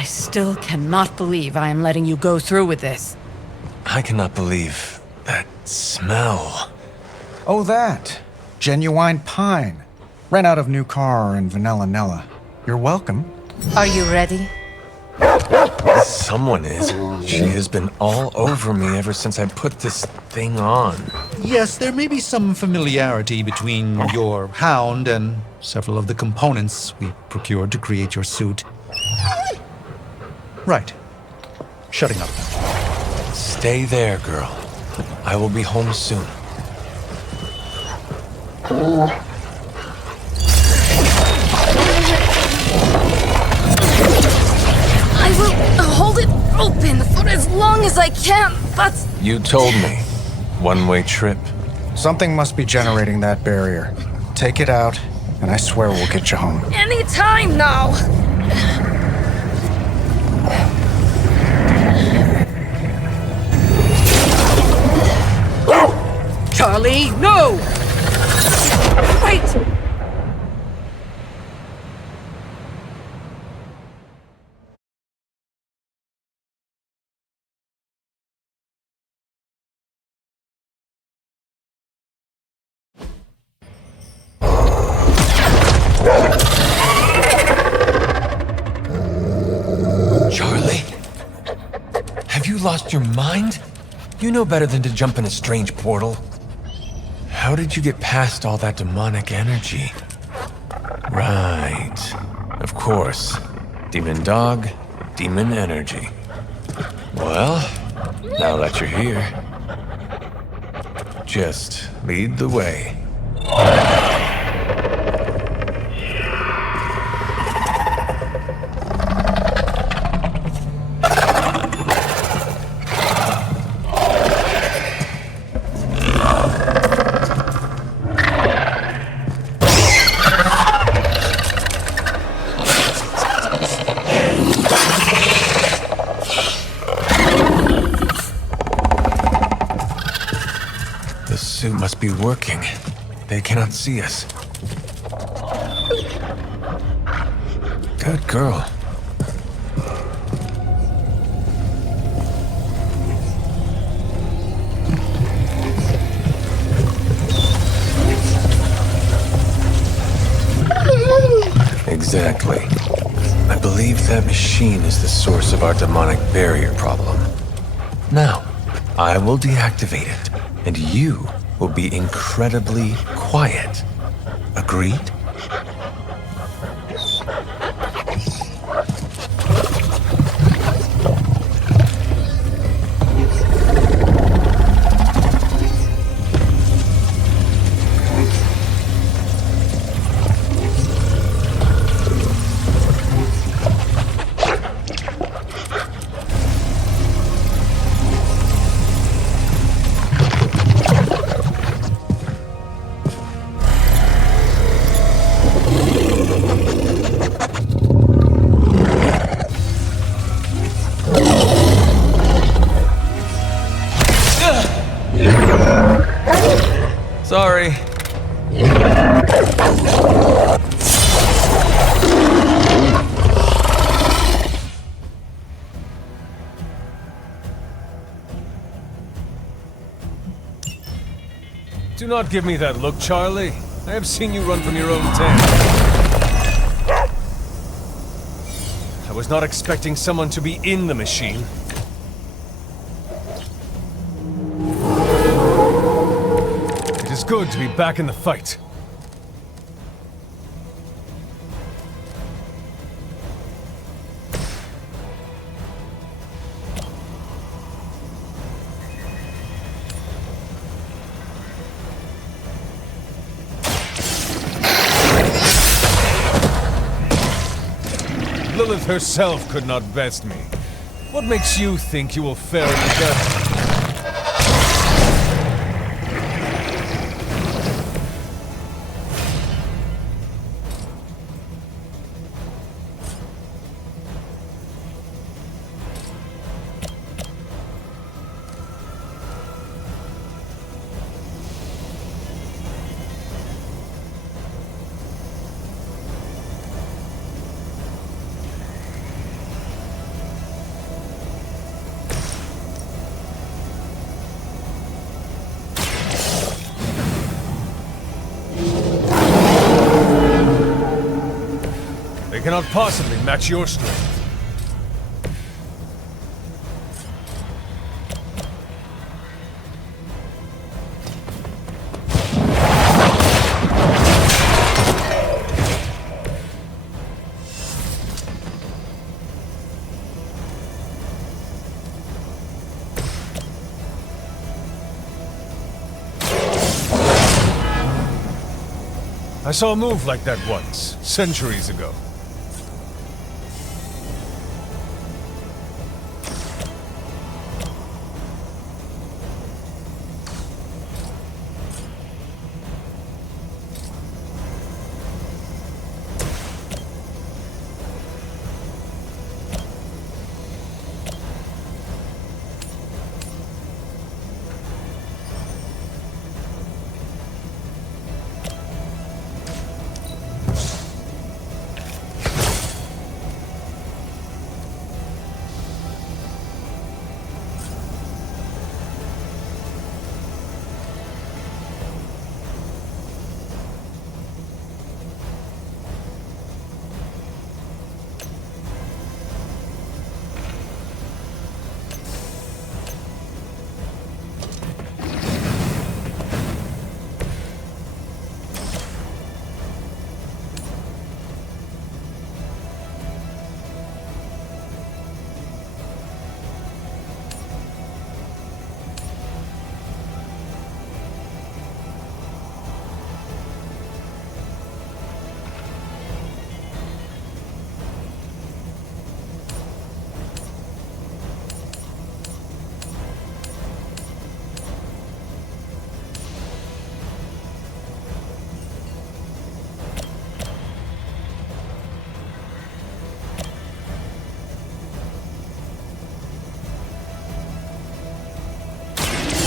I still cannot believe I am letting you go through with this. I cannot believe that smell. Oh, that. Genuine pine. Ran out of new car in Vanilla Nella. You're welcome. Are you ready? Someone is. She has been all over me ever since I put this thing on. Yes, there may be some familiarity between your hound and several of the components we procured to create your suit. Right. Shutting up. Stay there, girl. I will be home soon. I will hold it open for as long as I can, but... You told me. One-way trip. Something must be generating that barrier. Take it out, and I swear we'll get you home. Any time now! Charlie, no! Wait! Charlie? Have you lost your mind? You know better than to jump in a strange portal. How did you get past all that demonic energy? Right. Of course. Demon dog, demon energy. Well, now that you're here, just lead the way. Must be working. They cannot see us. Good girl. Exactly. I believe that machine is the source of our demonic barrier problem. Now, I will deactivate it, and you will be incredibly quiet. Agreed? Sorry. Do not give me that look, Charlie. I have seen you run from your own tail. I was not expecting someone to be in the machine. It is good to be back in the fight. Lilith herself could not best me. What makes you think you will fare any better? cannot possibly match your strength. I saw a move like that once, centuries ago.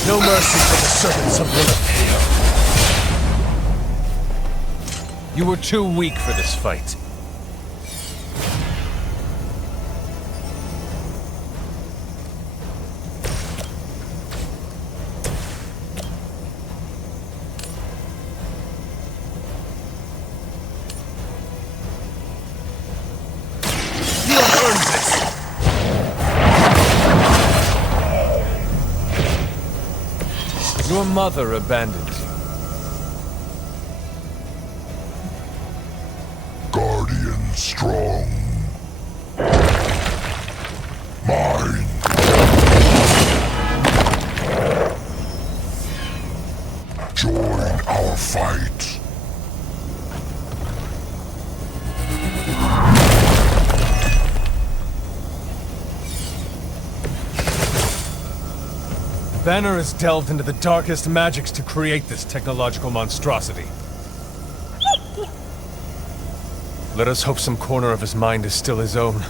No mercy for the servants of Lilith. You were too weak for this fight. You have earned this! Your mother abandoned you. Guardian strong. Mine. Join our fight. Banner has delved into the darkest magics to create this technological monstrosity. Let us hope some corner of his mind is still his own.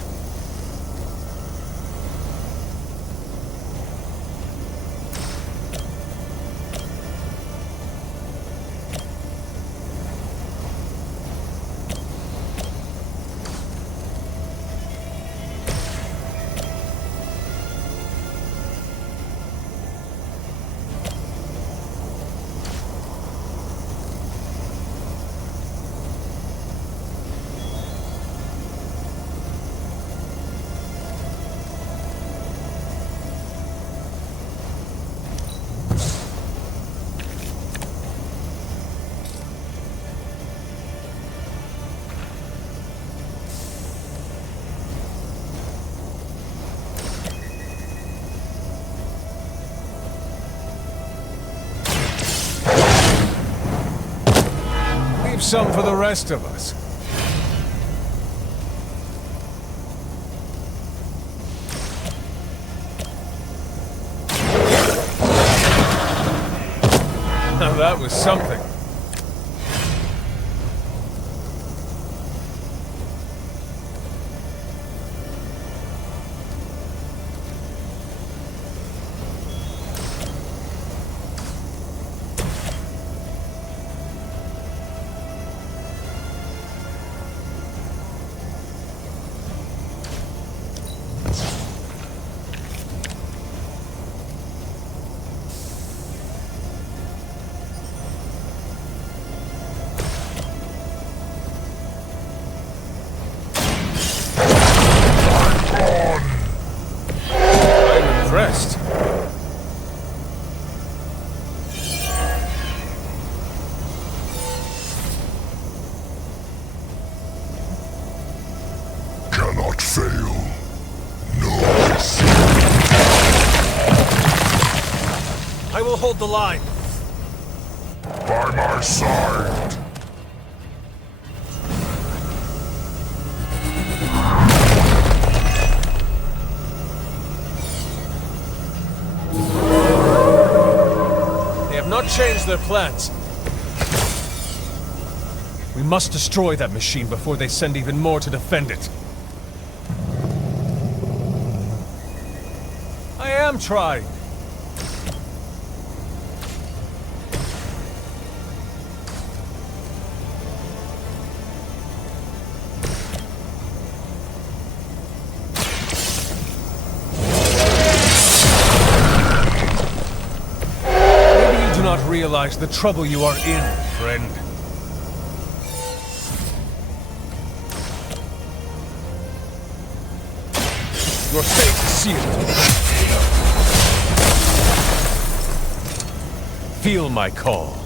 Leave some for the rest of us. Now that was something. impressed. Cannot fail. No. I will hold the line. By my side. They have not changed their plans. We must destroy that machine before they send even more to defend it. I am trying. Realize the trouble you are in, friend. Your fate is sealed. Feel my call.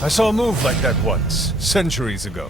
I saw a move like that once, centuries ago.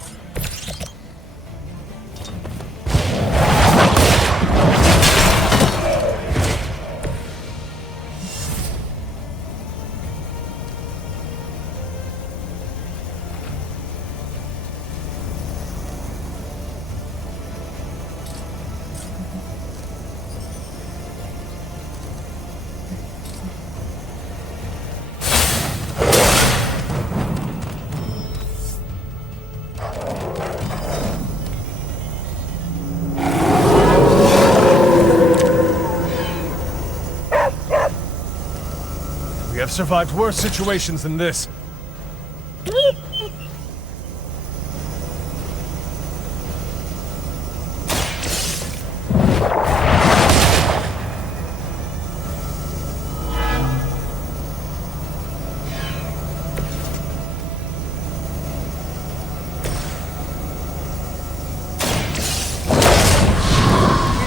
We have survived worse situations than this. Leave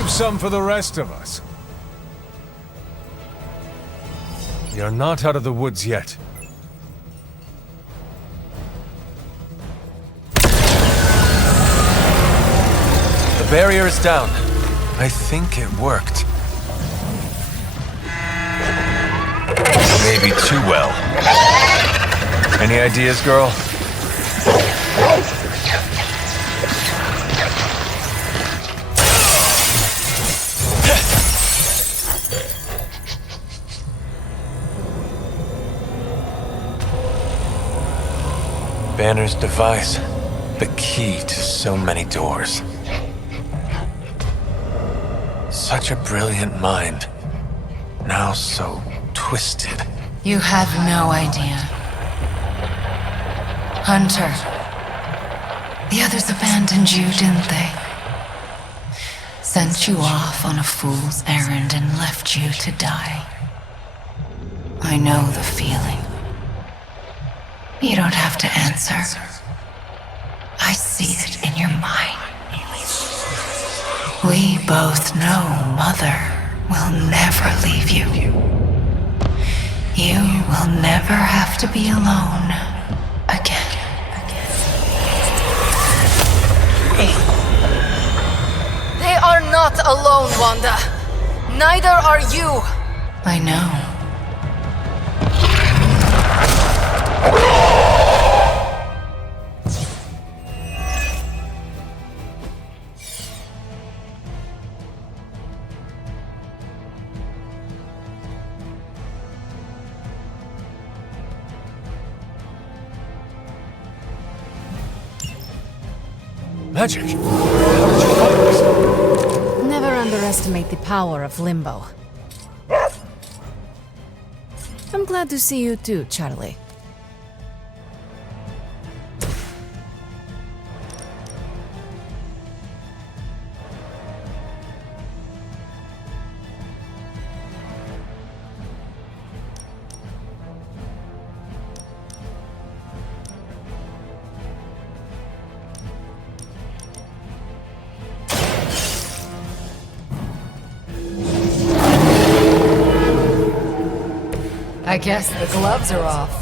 some for the rest of us. We are not out of the woods yet. The barrier is down. I think it worked. Maybe too well. Any ideas, girl? Banner's device. The key to so many doors. Such a brilliant mind. Now so twisted. You have no idea. Hunter. The others abandoned you, didn't they? Sent you off on a fool's errand and left you to die. I know the feeling. You don't have to answer. I see it in your mind. We both know Mother will never leave you. You will never have to be alone again. They are not alone, Wanda. Neither are you. I know. Magic? How did you find us? Never underestimate the power of limbo. I'm glad to see you too, Charlie. I guess the gloves are off.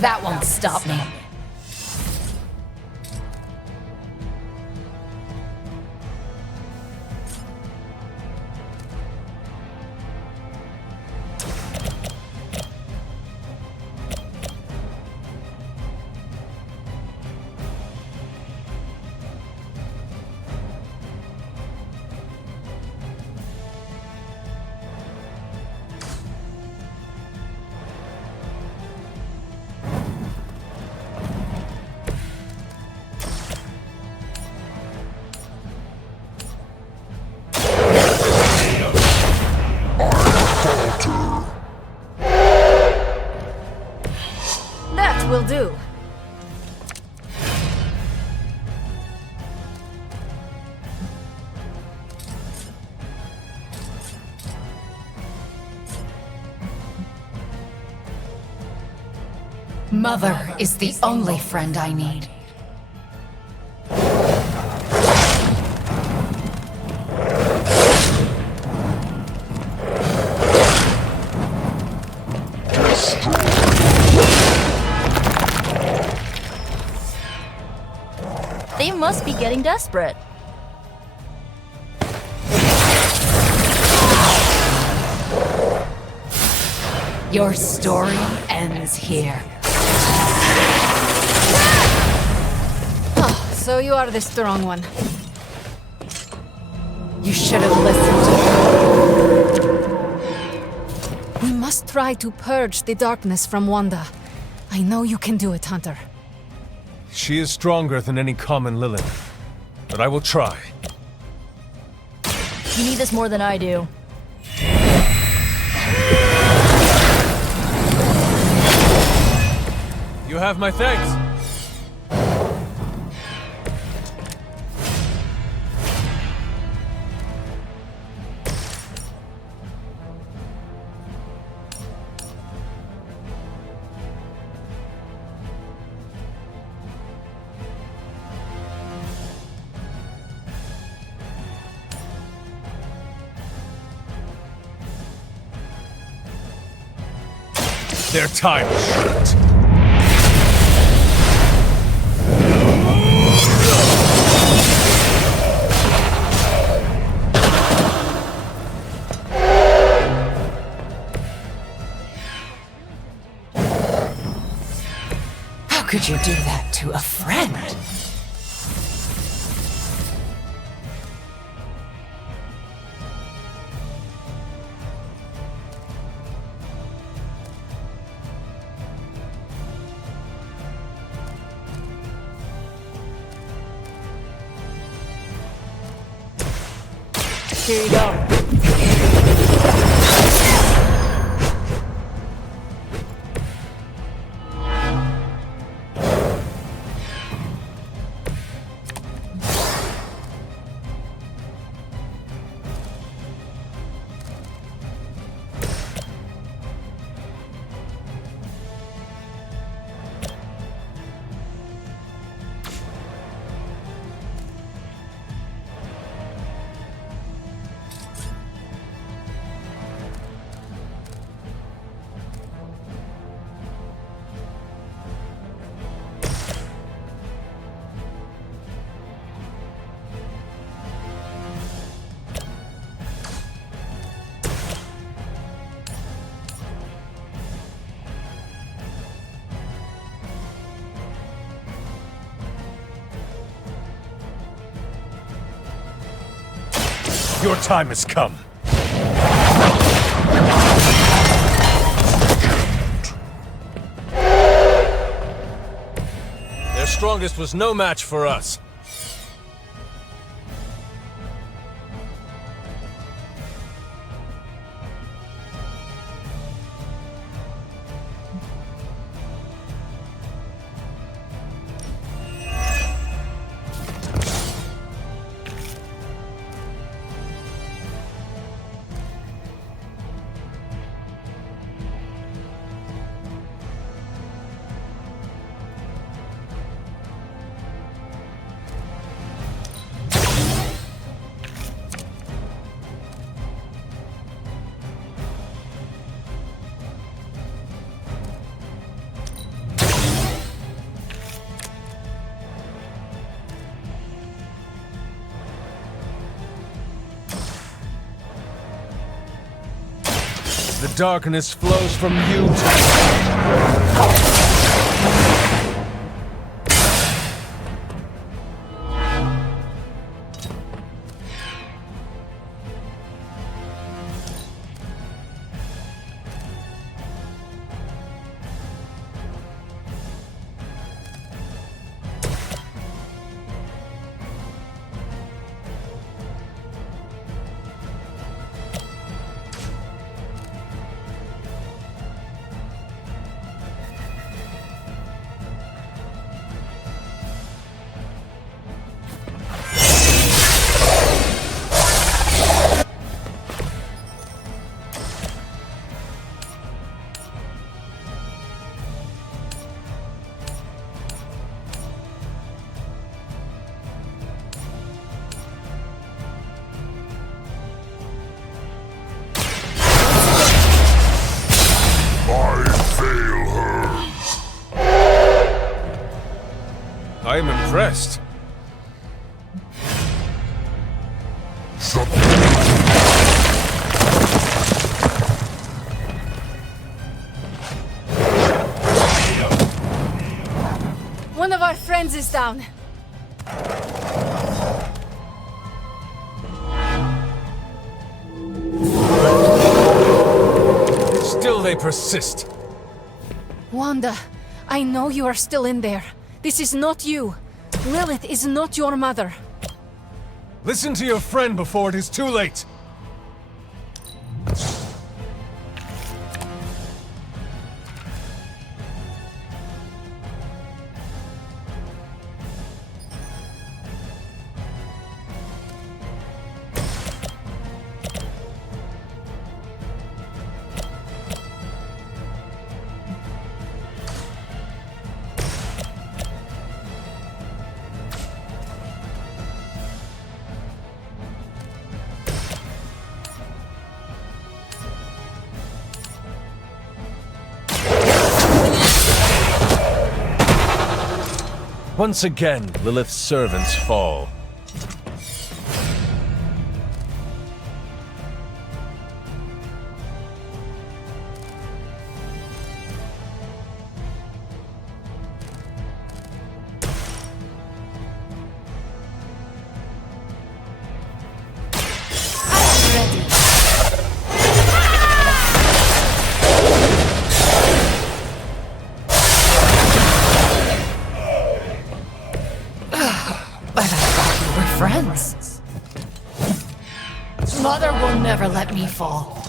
That won't stop me. That will do. Mother is the only friend I need. They must be getting desperate. Your story ends here. Oh, so you are the strong one. You should have listened to her. We must try to purge the darkness from Wanda. I know you can do it, Hunter. She is stronger than any common Lilith, but I will try. You need this more than I do. You have my thanks. Their time is short. How could you do that to a friend? Here you go. Your time has come. Their strongest was no match for us. The darkness flows from you to... I am impressed. One of our friends is down. Still they persist. Wanda, I know you are still in there. This is not you. Lilith is not your mother. Listen to your friend before it is too late. Once again, Lilith's servants fall. Friends. Mother will never let me fall.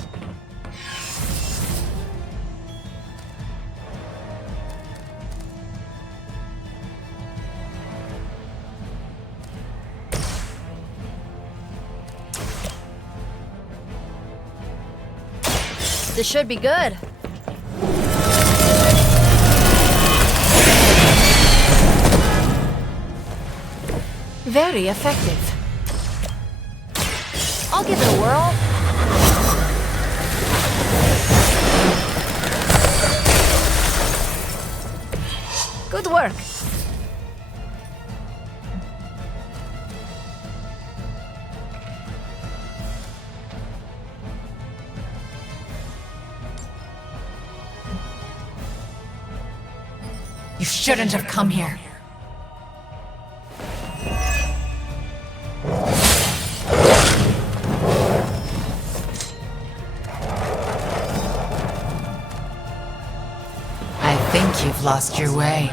This should be good. Very effective. I'll give it a whirl. Good work. You shouldn't have come here. you've lost your way.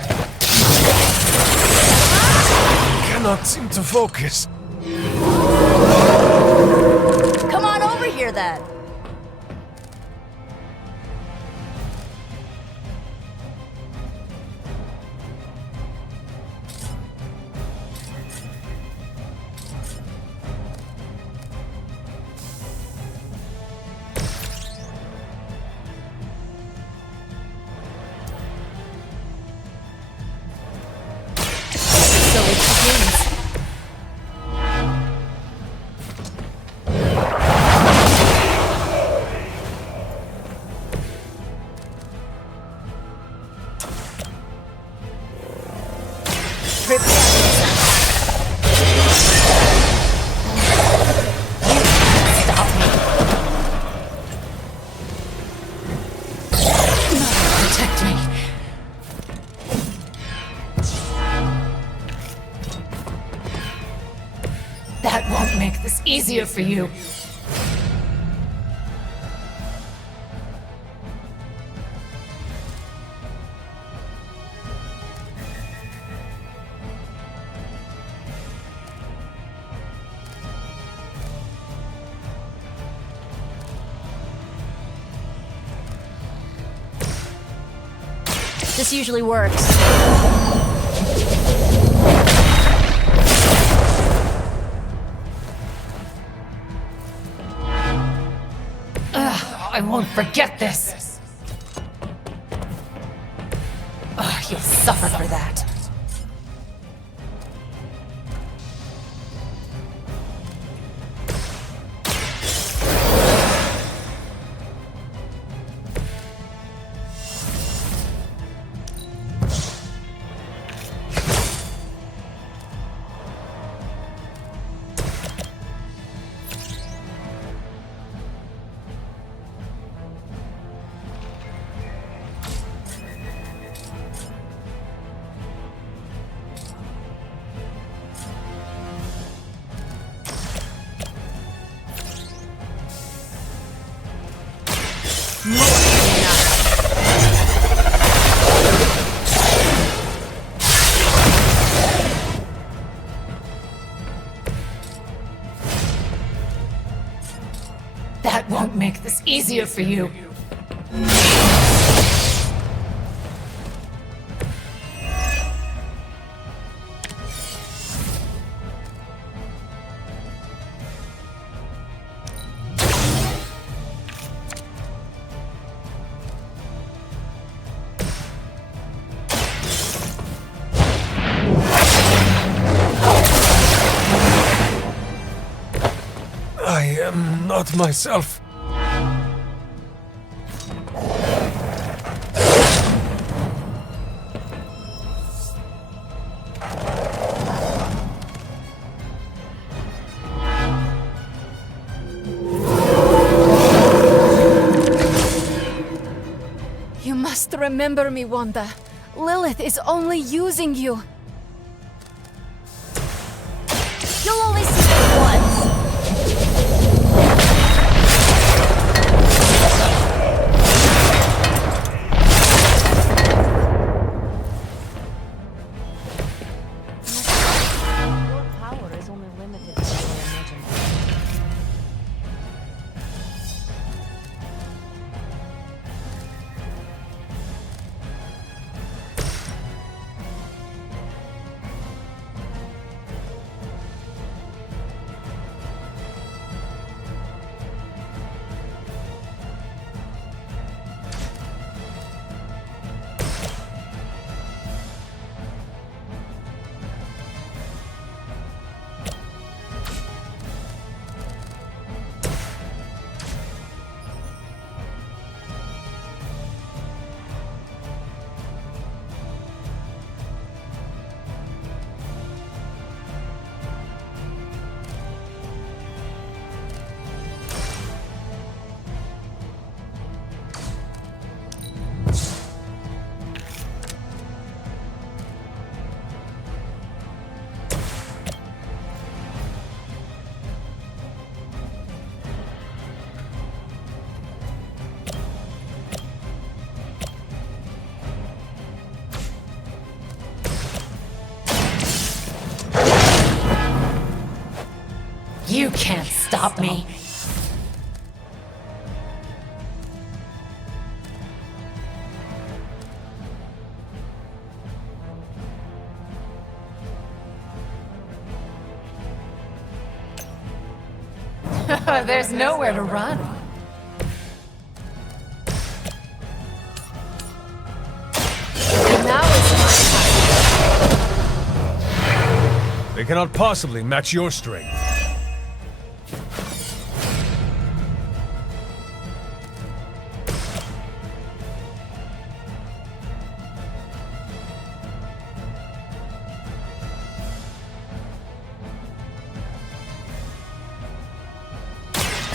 Cannot seem to focus. Come on over here then. So it begins. Stop me. Protect me. That won't make this easier for you. This usually works. I won't forget this. You'll suffer for that. That won't make this easier for you. I am not myself. You must remember me, Wanda. Lilith is only using you. You'll only see it once. Your power is only limited to your imagination. can't stop me. There's nowhere to run. Now is my They cannot possibly match your strength.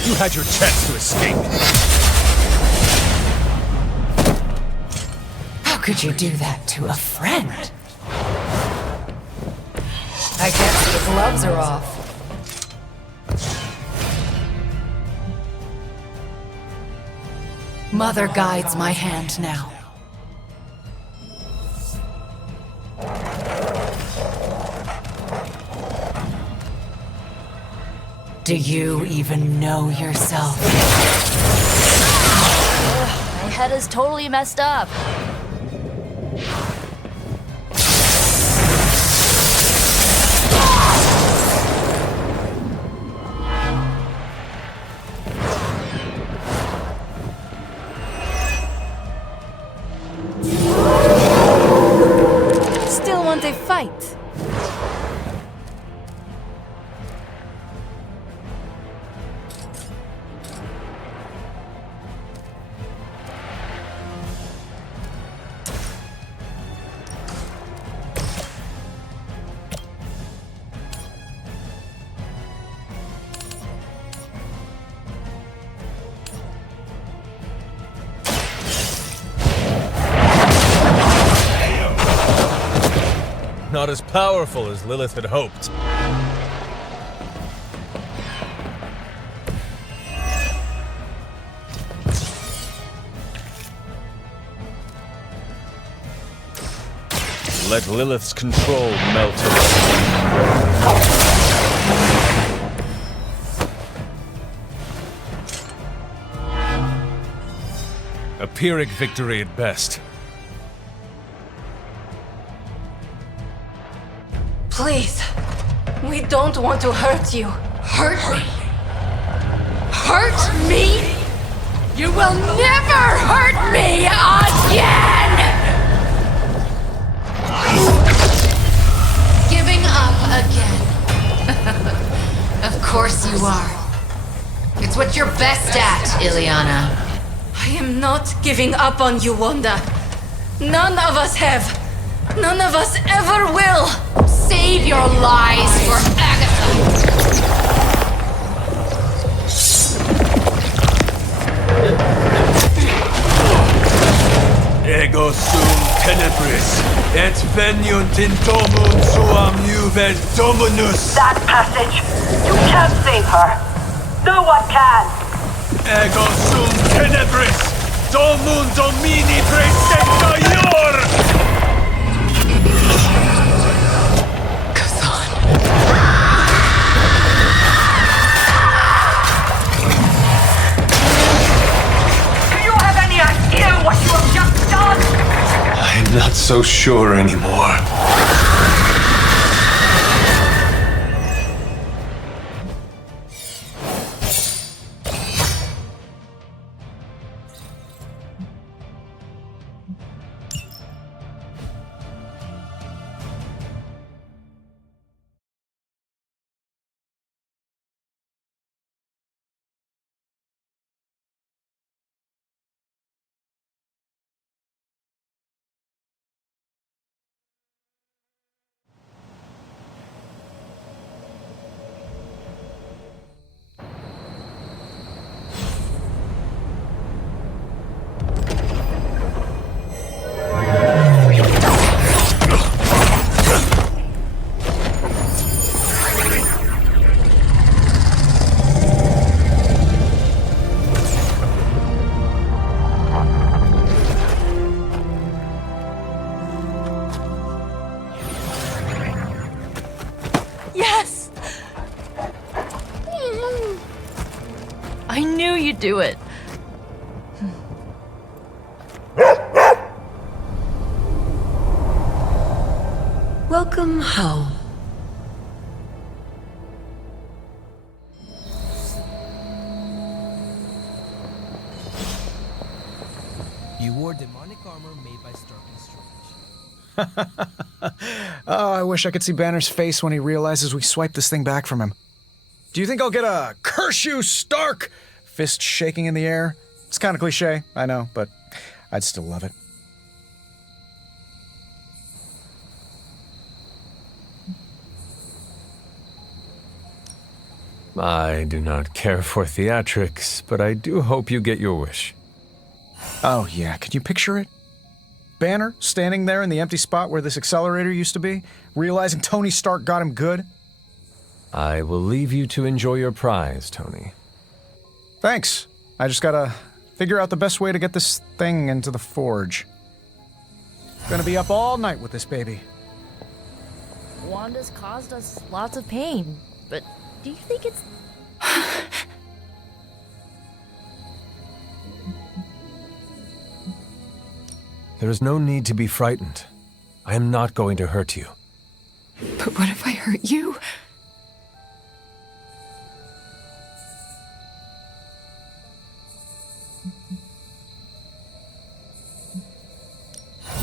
You had your chance to escape. How could you do that to a friend? I guess the gloves are off. Mother guides my hand now. Do you even know yourself? My head is totally messed up. Still want a fight? Not as powerful as Lilith had hoped. Let Lilith's control melt away. A Pyrrhic victory at best. Please. We don't want to hurt you. Hurt me? Hurt me? You will never hurt me again! Giving up again. Of course you are. It's what you're best at, Ileana. I am not giving up on you, Wanda. None of us have. None of us ever will. Save your lies for Agatha. Ego sum tenebris, et veniunt in domum suam juve dominus. That passage! You can't save her! No one can! Ego sum tenebris, domum domini praesecta ior! What you have just done! I'm not so sure anymore. you do it? Welcome home. You wore demonic armor made by Stark and Strange. Oh, I wish I could see Banner's face when he realizes we swiped this thing back from him. Do you think I'll get a "curse you, Stark" fist shaking in the air? It's kind of cliche, I know, but I'd still love it. I do not care for theatrics, but I do hope you get your wish. Oh yeah, can you picture it? Banner standing there in the empty spot where this accelerator used to be, realizing Tony Stark got him good. I will leave you to enjoy your prize, Tony. Thanks. I just gotta figure out the best way to get this thing into the forge. Gonna be up all night with this baby. Wanda's caused us lots of pain, but do you think it's... There is no need to be frightened. I am not going to hurt you. But what if I hurt you?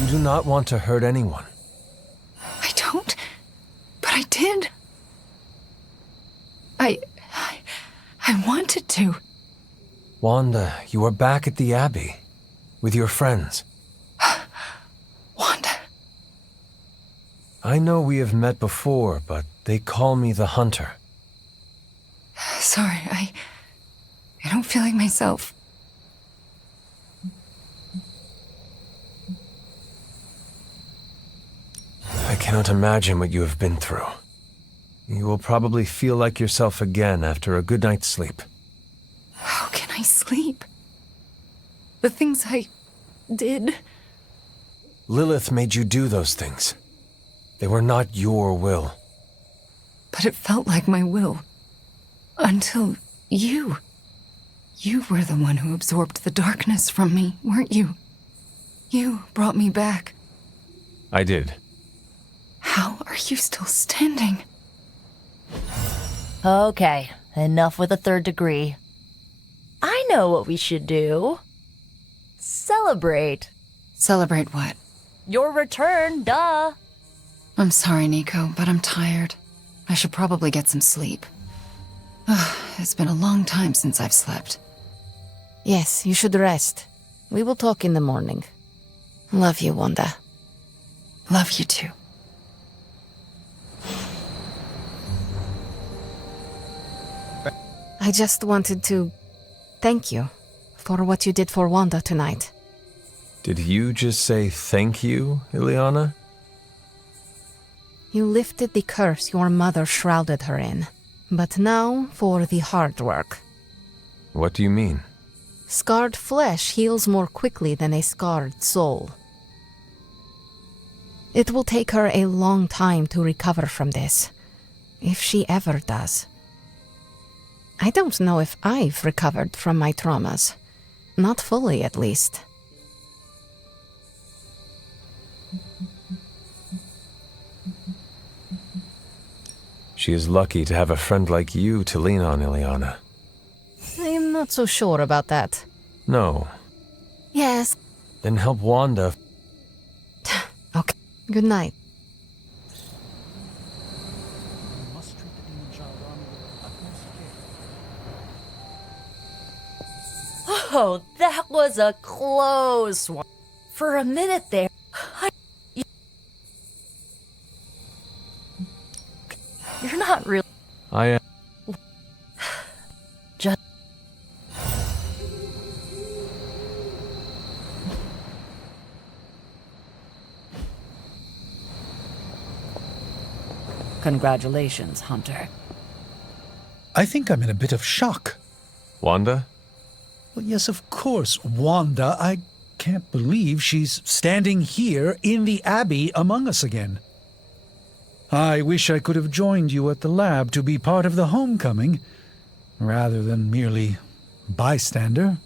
You do not want to hurt anyone. I don't. But I did. I wanted to. Wanda, you are back at the Abbey. With your friends. Wanda. I know we have met before, but they call me the Hunter. Sorry, I don't feel like myself. I cannot imagine what you have been through. You will probably feel like yourself again after a good night's sleep. How can I sleep? The things I did. Lilith made you do those things. They were not your will. But it felt like my will. Until you. You were the one who absorbed the darkness from me, weren't you? You brought me back. I did. How are you still standing? Okay, enough with the third degree. I know what we should do. Celebrate. Celebrate what? Your return, duh. I'm sorry, Nico, but I'm tired. I should probably get some sleep. It's been a long time since I've slept. Yes, you should rest. We will talk in the morning. Love you, Wanda. Love you too. I just wanted to thank you for what you did for Wanda tonight. Did you just say thank you, Ileana? You lifted the curse your mother shrouded her in. But now for the hard work. What do you mean? Scarred flesh heals more quickly than a scarred soul. It will take her a long time to recover from this, if she ever does. I don't know if I've recovered from my traumas. Not fully, at least. She is lucky to have a friend like you to lean on, Ileana. I'm not so sure about that. No. Yes. Then help Wanda. Okay. Good night. Oh, that was a close one. For a minute there, You're not really... I am. Just... Congratulations, Hunter. I think I'm in a bit of shock. Wanda? Well, yes, of course, Wanda. I can't believe she's standing here in the Abbey among us again. I wish I could have joined you at the lab to be part of the homecoming, rather than merely bystander.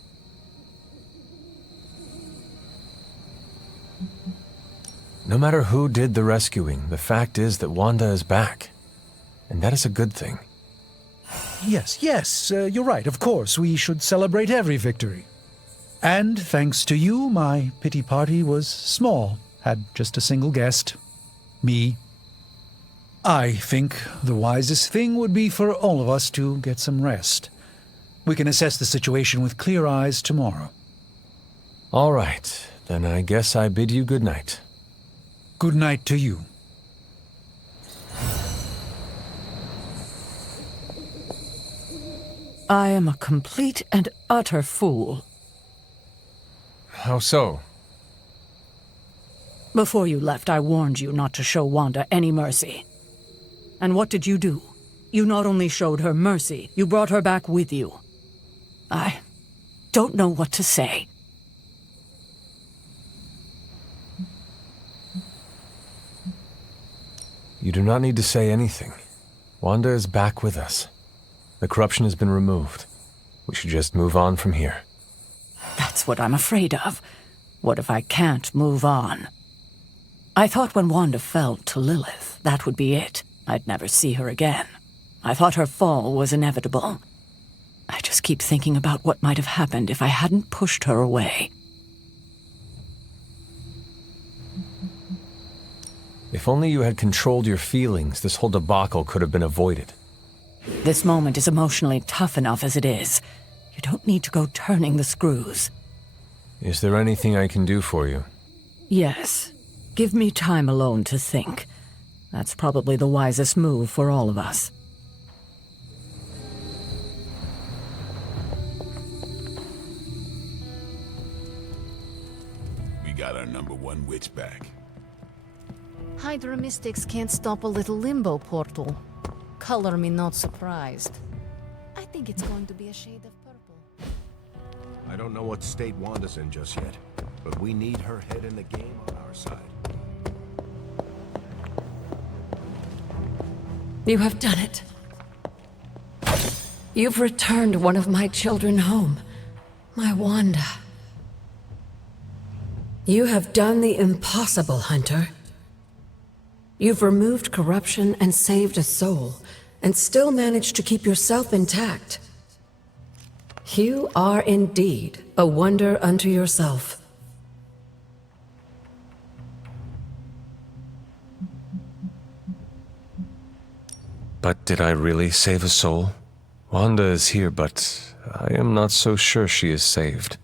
No matter who did the rescuing, the fact is that Wanda is back. And that is a good thing. Yes, you're right. Of course, we should celebrate every victory. And thanks to you, my pity party was small. Had just a single guest. Me. I think the wisest thing would be for all of us to get some rest. We can assess the situation with clear eyes tomorrow. All right, then I guess I bid you good night. Good night to you. I am a complete and utter fool. How so? Before you left, I warned you not to show Wanda any mercy. And what did you do? You not only showed her mercy, you brought her back with you. I don't know what to say. You do not need to say anything. Wanda is back with us. The corruption has been removed. We should just move on from here. That's what I'm afraid of. What if I can't move on? I thought when Wanda fell to Lilith, that would be it. I'd never see her again. I thought her fall was inevitable. I just keep thinking about what might have happened if I hadn't pushed her away. If only you had controlled your feelings, this whole debacle could have been avoided. This moment is emotionally tough enough as it is. You don't need to go turning the screws. Is there anything I can do for you? Yes. Give me time alone to think. That's probably the wisest move for all of us. We got our #1 witch back. Hydra mystics can't stop a little limbo portal. Color me not surprised. I think it's going to be a shade of purple. I don't know what state Wanda's in just yet, but we need her head in the game on our side. You have done it. You've returned one of my children home, my Wanda. You have done the impossible, Hunter. You've removed corruption and saved a soul, and still managed to keep yourself intact. You are indeed a wonder unto yourself. But did I really save a soul? Wanda is here, but I am not so sure she is saved.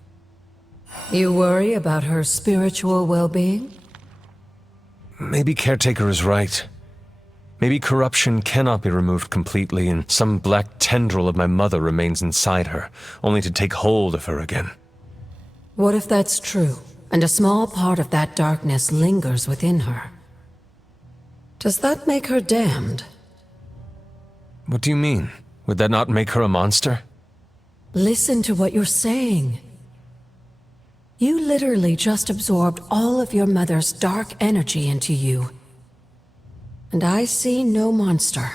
You worry about her spiritual well-being? Maybe Caretaker is right. Maybe corruption cannot be removed completely, and some black tendril of my mother remains inside her, only to take hold of her again. What if that's true, and a small part of that darkness lingers within her? Does that make her damned? What do you mean? Would that not make her a monster? Listen to what you're saying. You literally just absorbed all of your mother's dark energy into you. And I see no monster.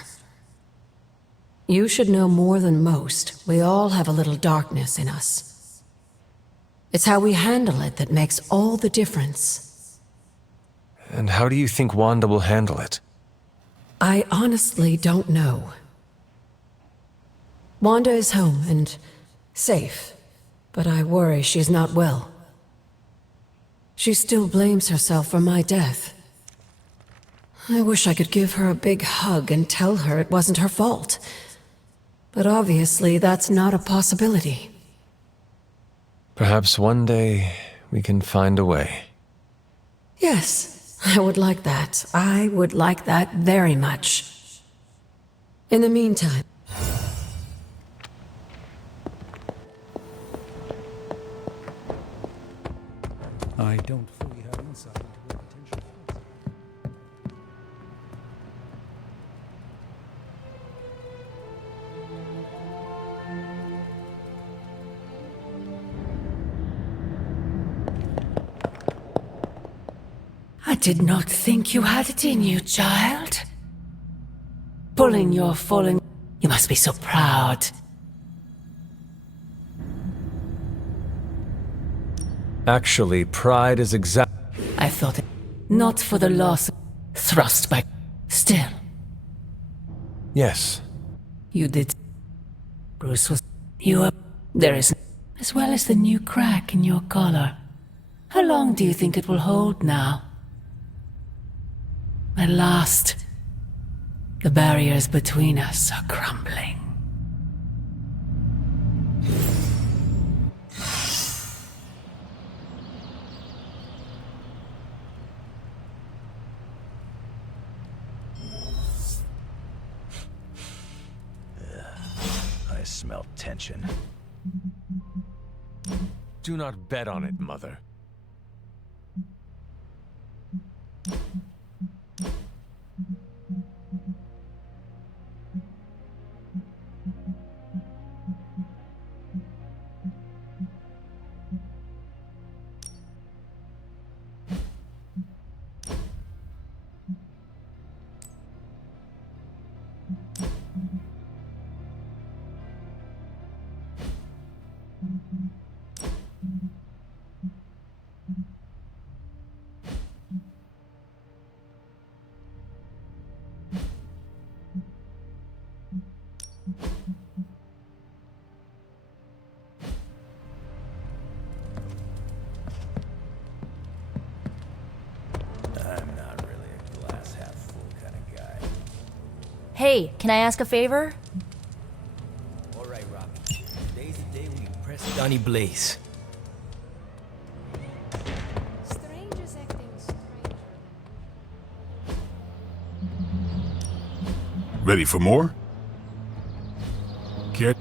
You should know more than most. We all have a little darkness in us. It's how we handle it that makes all the difference. And how do you think Wanda will handle it? I honestly don't know. Wanda is home and safe, but I worry she's not well. She still blames herself for my death. I wish I could give her a big hug and tell her it wasn't her fault. But obviously that's not a possibility. Perhaps one day we can find a way. Yes, I would like that. I would like that very much. In the meantime, I don't fully have insight into what potential forces. I did not think you had it in you, child. Pulling your falling. You must be so proud. Actually, pride is exact. I thought it. Not for the loss. Thrust by. Still, Yes. you did. Bruce was. You are. There is. As well as the new crack in your collar. How long do you think it will hold now? At last, the barriers between us are crumbling. I smell tension. Do not bet on it, Mother. Hey, can I ask a favor? Alright, Robin. Today's the day we impress Johnny Blaze. Strangers acting stranger. Ready for more? Get.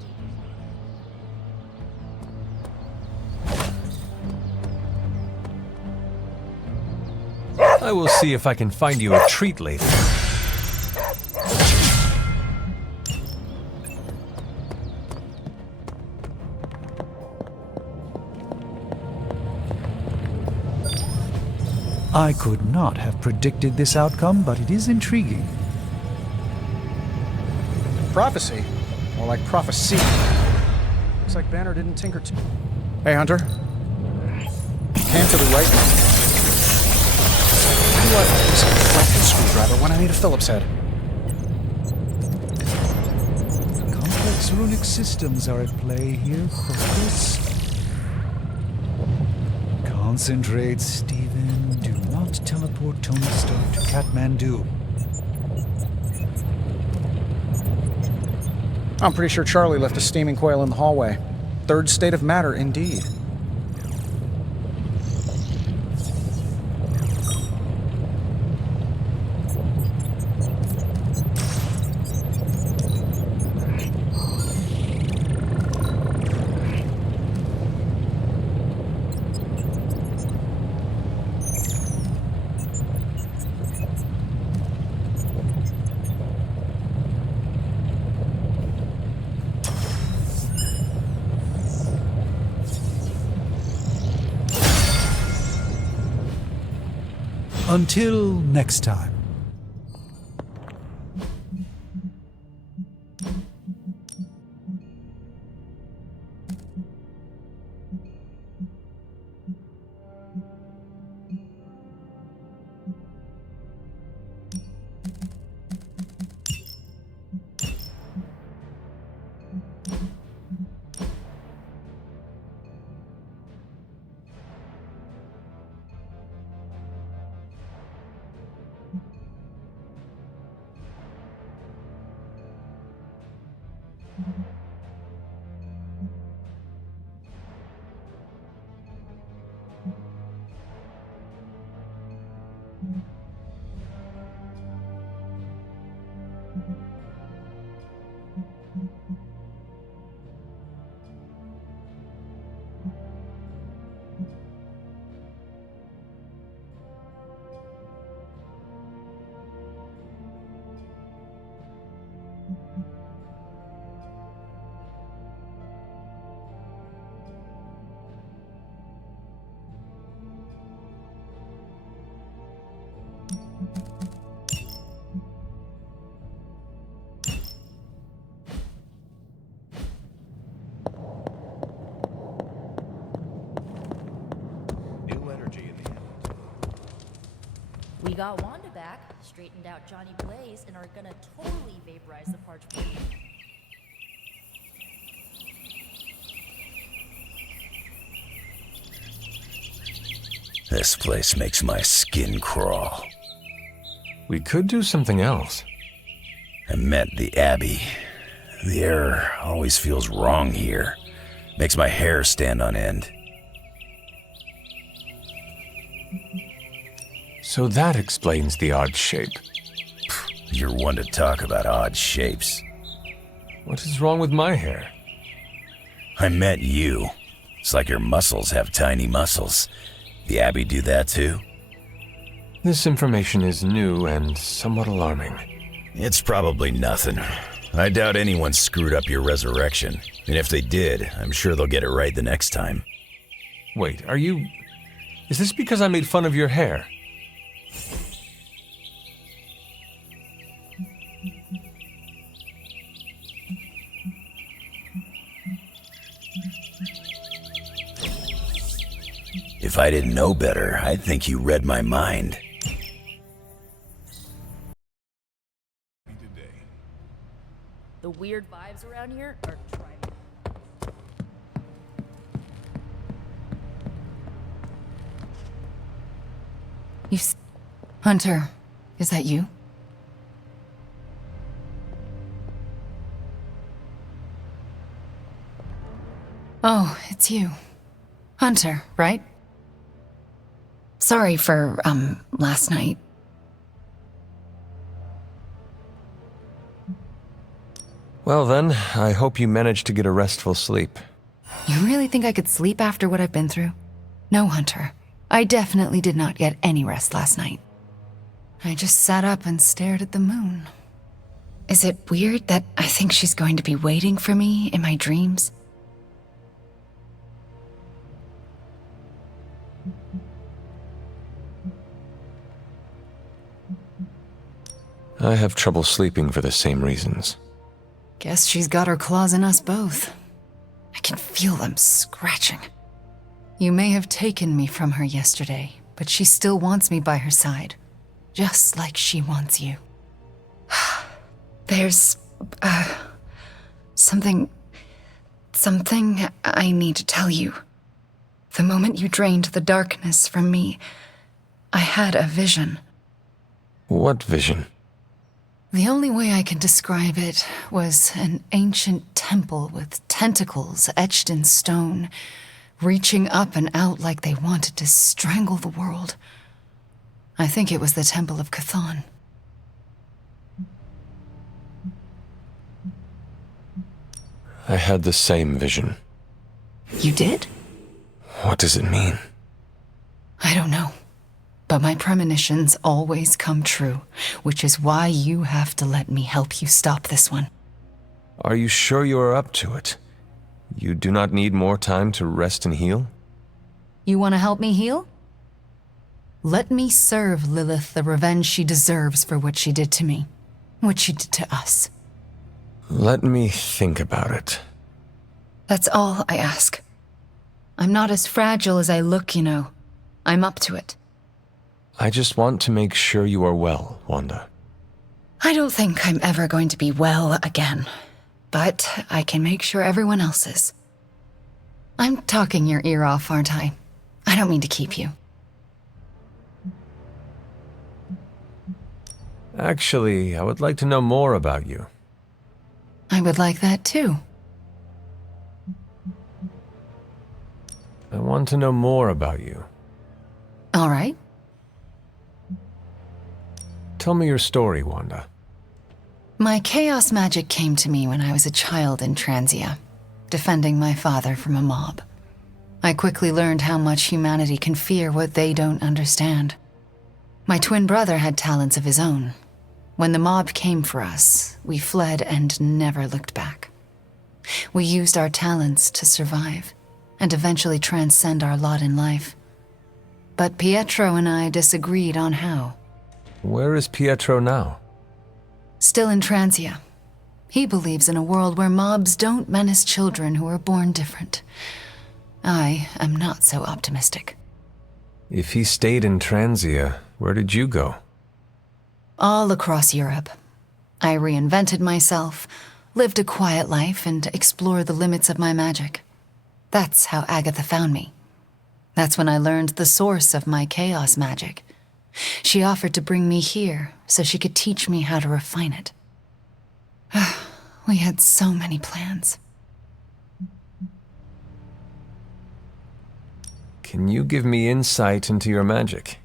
I will see if I can find you a treat later. I could not have predicted this outcome, but it is intriguing. Prophecy? More like prophecy. Looks like Banner didn't tinker too. Hey, Hunter. Hand to the right. How do I use a flattened screwdriver when I need a Phillips head? Complex runic systems are at play here. Focus. Concentrate, Stephen. Do not teleport Tony Stark to Kathmandu. I'm pretty sure Charlie left a steaming coil in the hallway. Third state of matter, indeed. Until next time. got Wanda back, straightened out Johnny Blaze, and are gonna totally vaporize the parchment. This place makes my skin crawl. We could do something else. I met the Abbey. The air always feels wrong here. Makes my hair stand on end. So that explains the odd shape. You're one to talk about odd shapes. What is wrong with my hair? I met you. It's like your muscles have tiny muscles. The Abbey do that too? This information is new and somewhat alarming. It's probably nothing. I doubt anyone screwed up your resurrection. And if they did, I'm sure they'll get it right the next time. Wait, are you... Is this because I made fun of your hair? If I didn't know better, I'd think you read my mind. The weird vibes around here are driving. Hunter, is that you? Oh, it's you. Hunter, right? Sorry for, last night. Well then, I hope you managed to get a restful sleep. You really think I could sleep after what I've been through? No, Hunter. I definitely did not get any rest last night. I just sat up and stared at the moon. Is it weird that I think she's going to be waiting for me in my dreams? I have trouble sleeping for the same reasons. Guess she's got her claws in us both. I can feel them scratching. You may have taken me from her yesterday, but she still wants me by her side. Just like she wants you. There's, something I need to tell you. The moment you drained the darkness from me, I had a vision. What vision? The only way I can describe it was an ancient temple with tentacles etched in stone, reaching up and out like they wanted to strangle the world. I think it was the Temple of Chthon. I had the same vision. You did? What does it mean? I don't know. But my premonitions always come true, which is why you have to let me help you stop this one. Are you sure you are up to it? You do not need more time to rest and heal? You want to help me heal? Let me serve Lilith the revenge she deserves for what she did to me, what she did to us. Let me think about it. That's all I ask. I'm not as fragile as I look, you know. I'm up to it. I just want to make sure you are well, Wanda. I don't think I'm ever going to be well again, but I can make sure everyone else is. I'm talking your ear off, aren't I? I don't mean to keep you. Actually, I would like to know more about you. I would like that too. I want to know more about you. All right. Tell me your story, Wanda. My chaos magic came to me when I was a child in Transia, defending my father from a mob. I quickly learned how much humanity can fear what they don't understand. My twin brother had talents of his own. When the mob came for us, we fled and never looked back. We used our talents to survive and eventually transcend our lot in life. But Pietro and I disagreed on how. Where is Pietro now? Still in Transia. He believes in a world where mobs don't menace children who are born different. I am not so optimistic. If he stayed in Transia, where did you go? All across Europe. I reinvented myself, lived a quiet life, and explored the limits of my magic. That's how Agatha found me. That's when I learned the source of my chaos magic. She offered to bring me here so she could teach me how to refine it. We had so many plans. Can you give me insight into your magic?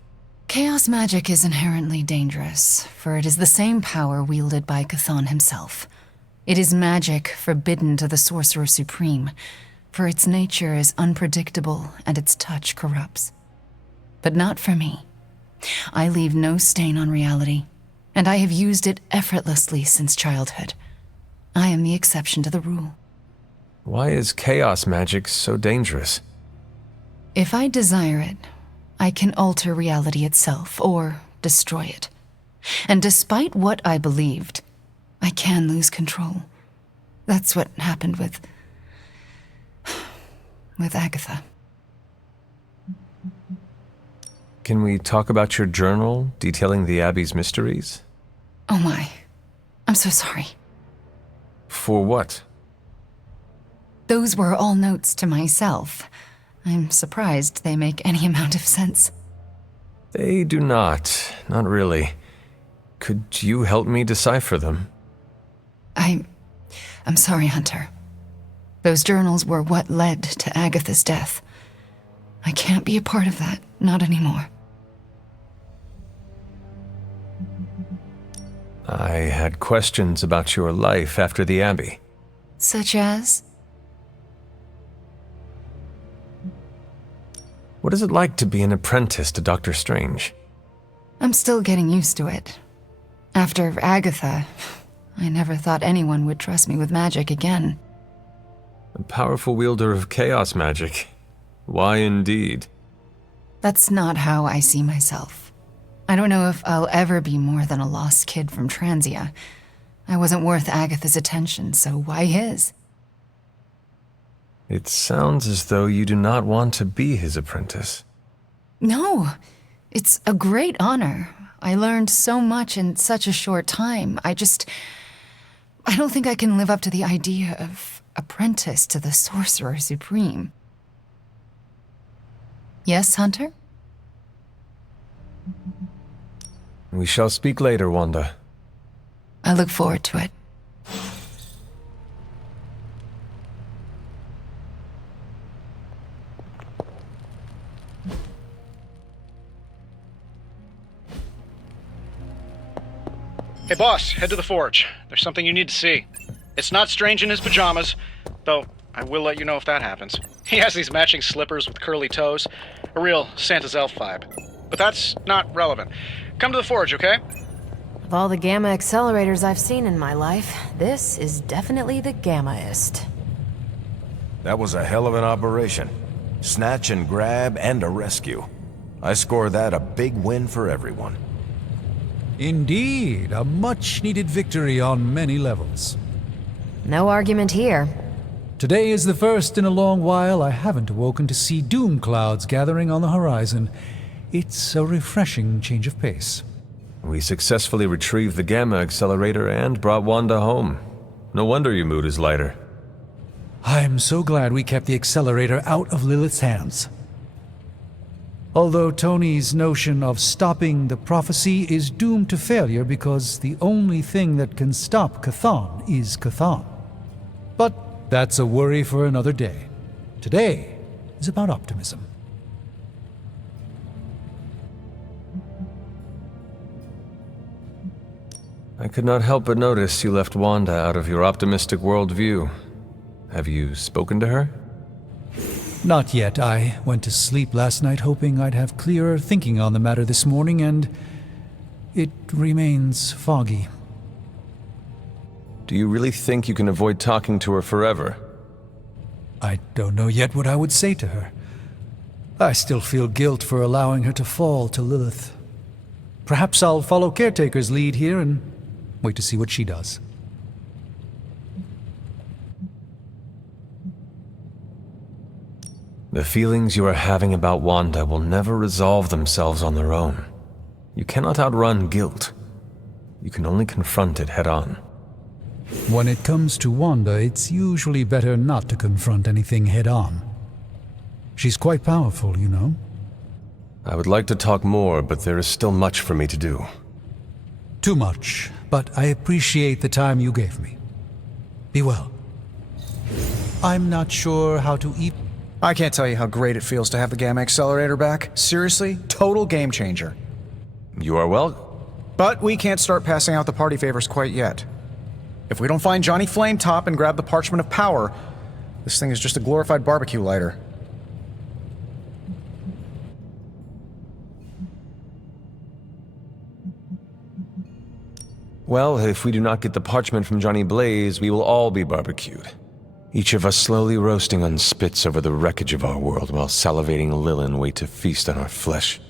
Chaos magic is inherently dangerous, for it is the same power wielded by Chthon himself. It is magic forbidden to the Sorcerer Supreme, for its nature is unpredictable and its touch corrupts. But not for me. I leave no stain on reality, and I have used it effortlessly since childhood. I am the exception to the rule. Why is chaos magic so dangerous? If I desire it, I can alter reality itself or destroy it. And despite what I believed, I can lose control. That's what happened with Agatha. Can we talk about your journal detailing the Abbey's mysteries? Oh my. I'm so sorry. For what? Those were all notes to myself. I'm surprised they make any amount of sense. They do not. Not really. Could you help me decipher them? I'm sorry, Hunter. Those journals were what led to Agatha's death. I can't be a part of that, not anymore. I had questions about your life after the Abbey. Such as? What is it like to be an apprentice to Dr. Strange? I'm still getting used to it. After Agatha, I never thought anyone would trust me with magic again. A powerful wielder of chaos magic. Why indeed? That's not how I see myself. I don't know if I'll ever be more than a lost kid from Transia. I wasn't worth Agatha's attention, so why his? It sounds as though you do not want to be his apprentice. No, it's a great honor. I learned so much in such a short time. I don't think I can live up to the idea of apprentice to the Sorcerer Supreme. Yes, Hunter? We shall speak later, Wanda. I look forward to it. Hey boss, head to the forge. There's something you need to see. It's not Strange in his pajamas, though I will let you know if that happens. He has these matching slippers with curly toes. A real Santa's elf vibe. But that's not relevant. Come to the forge, okay? Of all the gamma accelerators I've seen in my life, this is definitely the gammaest. That was a hell of an operation. Snatch and grab and a rescue. I score that a big win for everyone. Indeed, a much-needed victory on many levels. No argument here. Today is the first in a long while I haven't awoken to see doom clouds gathering on the horizon. It's a refreshing change of pace. We successfully retrieved the Gamma Accelerator and brought Wanda home. No wonder your mood is lighter. I'm so glad we kept the accelerator out of Lilith's hands. Although Tony's notion of stopping the prophecy is doomed to failure because the only thing that can stop Chthon is Chthon. But that's a worry for another day. Today is about optimism. I could not help but notice you left Wanda out of your optimistic worldview. Have you spoken to her? Not yet. I went to sleep last night hoping I'd have clearer thinking on the matter this morning, and it remains foggy. Do you really think you can avoid talking to her forever? I don't know yet what I would say to her. I still feel guilt for allowing her to fall to Lilith. Perhaps I'll follow Caretaker's lead here and wait to see what she does. The feelings you are having about Wanda will never resolve themselves on their own. You cannot outrun guilt. you can only confront it head-on. When it comes to Wanda, it's usually better not to confront anything head-on. She's quite powerful, you know. I would like to talk more, but there is still much for me to do. Too much, but I appreciate the time you gave me. Be well. I'm not sure how to eat. I can't tell you how great it feels to have the Gamma Accelerator back. Seriously, total game changer. You are well? But we can't start passing out the party favors quite yet. If we don't find Johnny Flametop and grab the Parchment of Power, this thing is just a glorified barbecue lighter. Well, if we do not get the parchment from Johnny Blaze, we will all be barbecued. Each of us slowly roasting on spits over the wreckage of our world while salivating Lilin wait to feast on our flesh.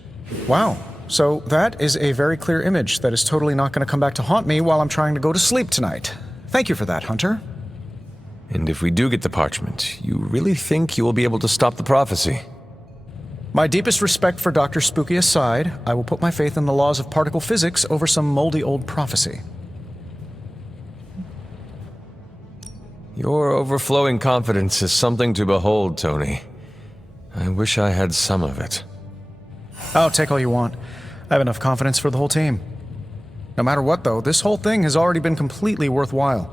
Wow. So that is a very clear image that is totally not going to come back to haunt me while I'm trying to go to sleep tonight. Thank you for that, Hunter. And if we do get the parchment, you really think you will be able to stop the prophecy? My deepest respect for Dr. Spooky aside, I will put my faith in the laws of particle physics over some moldy old prophecy. Your overflowing confidence is something to behold, Tony. I wish I had some of it. Oh, take all you want. I have enough confidence for the whole team. No matter what, though, this whole thing has already been completely worthwhile.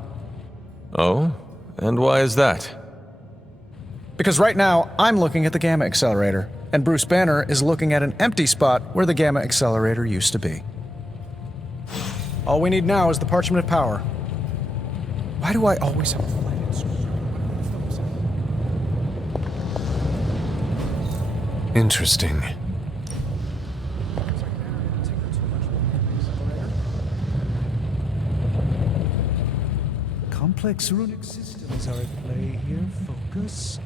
Oh? And why is that? Because right now, I'm looking at the Gamma Accelerator, and Bruce Banner is looking at an empty spot where the Gamma Accelerator used to be. All we need now is the Parchment of Power. Why do I always have to fight it so hard? Interesting. Complex runic systems are at play here. Focus.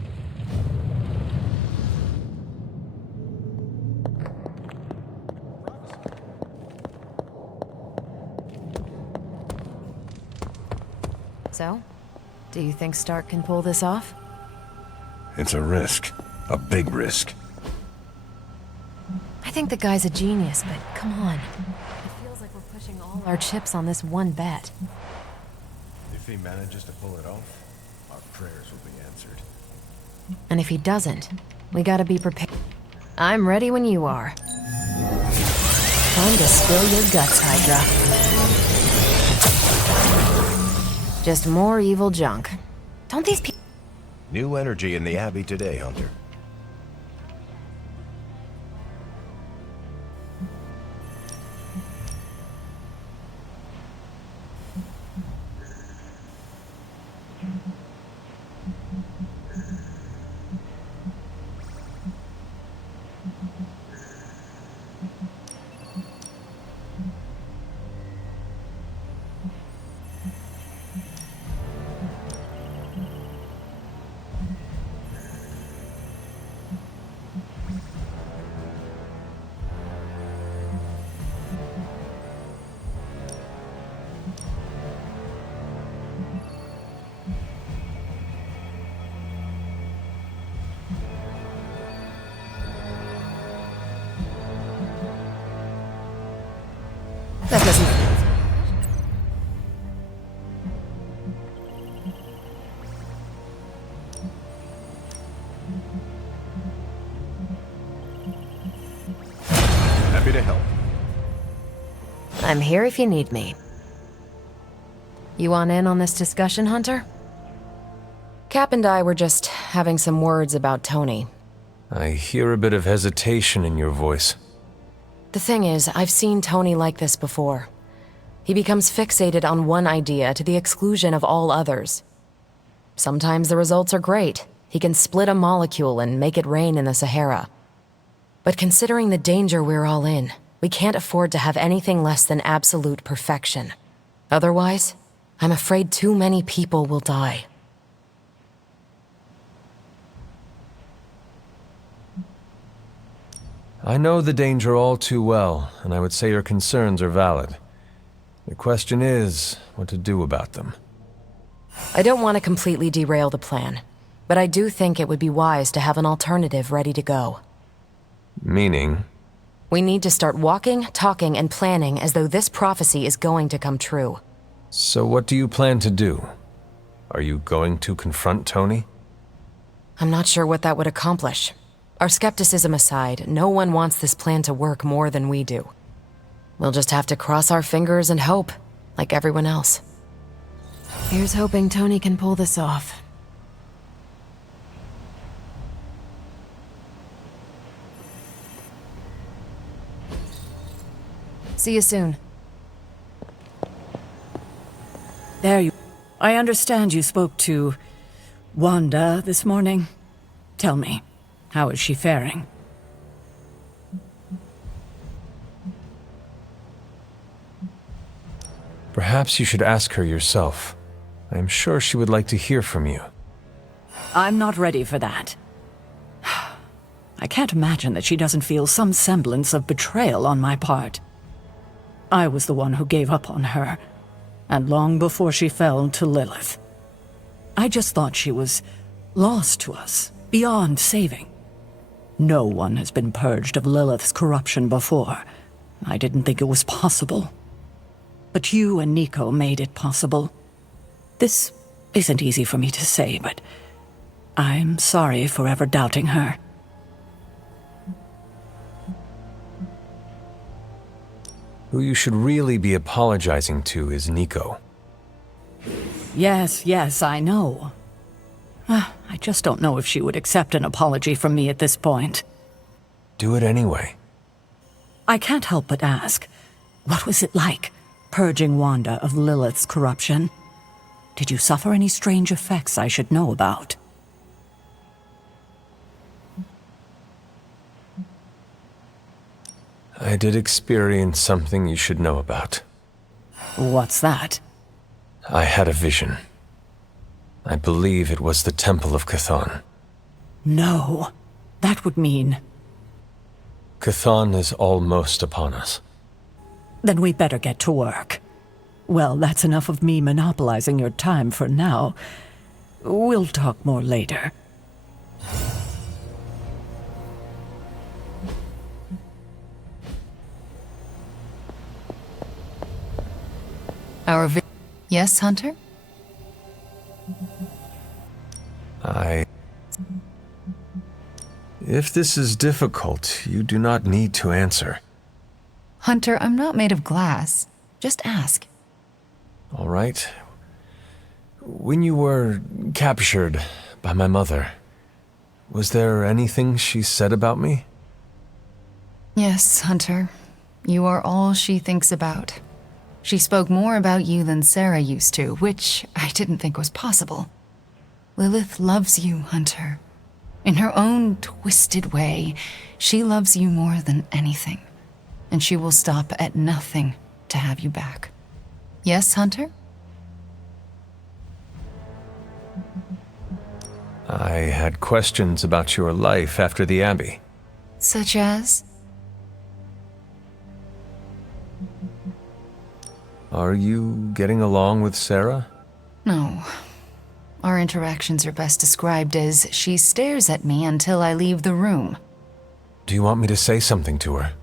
So, do you think Stark can pull this off? It's a risk. A big risk. I think the guy's a genius, but come on. It feels like we're pushing all our chips on this one bet. If he manages to pull it off, our prayers will be answered. And if he doesn't, we gotta be prepared. I'm ready when you are. Time to spill your guts, Hydra. Just more evil junk. Don't these people... New energy in the Abbey today, Hunter. That doesn't... Happy to help. I'm here if you need me. You want in on this discussion, Hunter? Cap and I were just having some words about Tony. I hear a bit of hesitation in your voice. The thing is, I've seen Tony like this before. He becomes fixated on one idea to the exclusion of all others. Sometimes the results are great. He can split a molecule and make it rain in the Sahara. But considering the danger we're all in, we can't afford to have anything less than absolute perfection. Otherwise, I'm afraid too many people will die. I know the danger all too well, and I would say your concerns are valid. The question is, what to do about them. I don't want to completely derail the plan, but I do think it would be wise to have an alternative ready to go. Meaning? We need to start walking, talking, and planning as though this prophecy is going to come true. So what do you plan to do? Are you going to confront Tony? I'm not sure what that would accomplish. Our skepticism aside, no one wants this plan to work more than we do. We'll just have to cross our fingers and hope, like everyone else. Here's hoping Tony can pull this off. See you soon. There you... I understand you spoke to Wanda this morning. Tell me, how is she faring? Perhaps you should ask her yourself. I am sure she would like to hear from you. I'm not ready for that. I can't imagine that she doesn't feel some semblance of betrayal on my part. I was the one who gave up on her, and long before she fell to Lilith. I just thought she was lost to us, beyond saving. No one has been purged of Lilith's corruption before. I didn't think it was possible. But you and Nico made it possible. This isn't easy for me to say, but I'm sorry for ever doubting her. Who you should really be apologizing to is Nico. Yes, I know. I just don't know if she would accept an apology from me at this point. Do it anyway. I can't help but ask, what was it like, purging Wanda of Lilith's corruption? Did you suffer any strange effects I should know about? I did experience something you should know about. What's that? I had a vision. I believe it was the Temple of Chthon. No. That would mean... Chthon is almost upon us. Then we better get to work. Well, that's enough of me monopolizing your time for now. We'll talk more later. Yes, Hunter? If this is difficult, you do not need to answer. Hunter, I'm not made of glass. Just ask. All right. When you were captured by my mother, was there anything she said about me? Yes, Hunter. You are all she thinks about. She spoke more about you than Sarah used to, which I didn't think was possible. Lilith loves you, Hunter. In her own twisted way, she loves you more than anything. And she will stop at nothing to have you back. Yes, Hunter? I had questions about your life after the Abbey. Such as? Are you getting along with Sarah? No. Our interactions are best described as she stares at me until I leave the room. Do you want me to say something to her?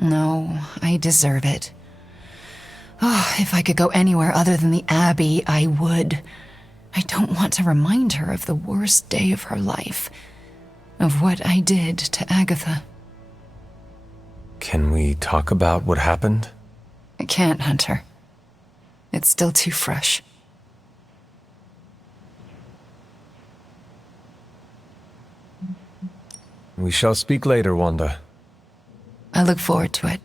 No, I deserve it. Oh, if I could go anywhere other than the Abbey, I would. I don't want to remind her of the worst day of her life, of what I did to Agatha. Can we talk about what happened? I can't, Hunter. It's still too fresh. We shall speak later, Wanda. I look forward to it.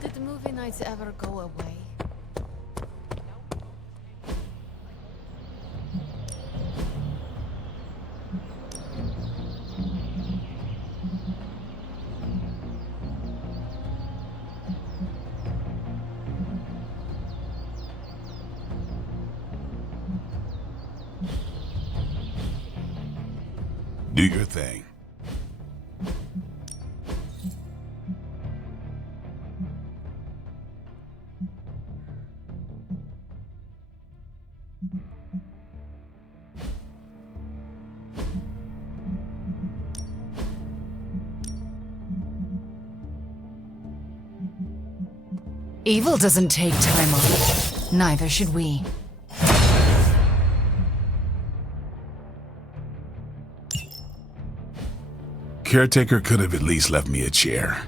Did the movie nights ever go away? Do your thing. Evil doesn't take time off. Neither should we. Caretaker could have at least left me a chair.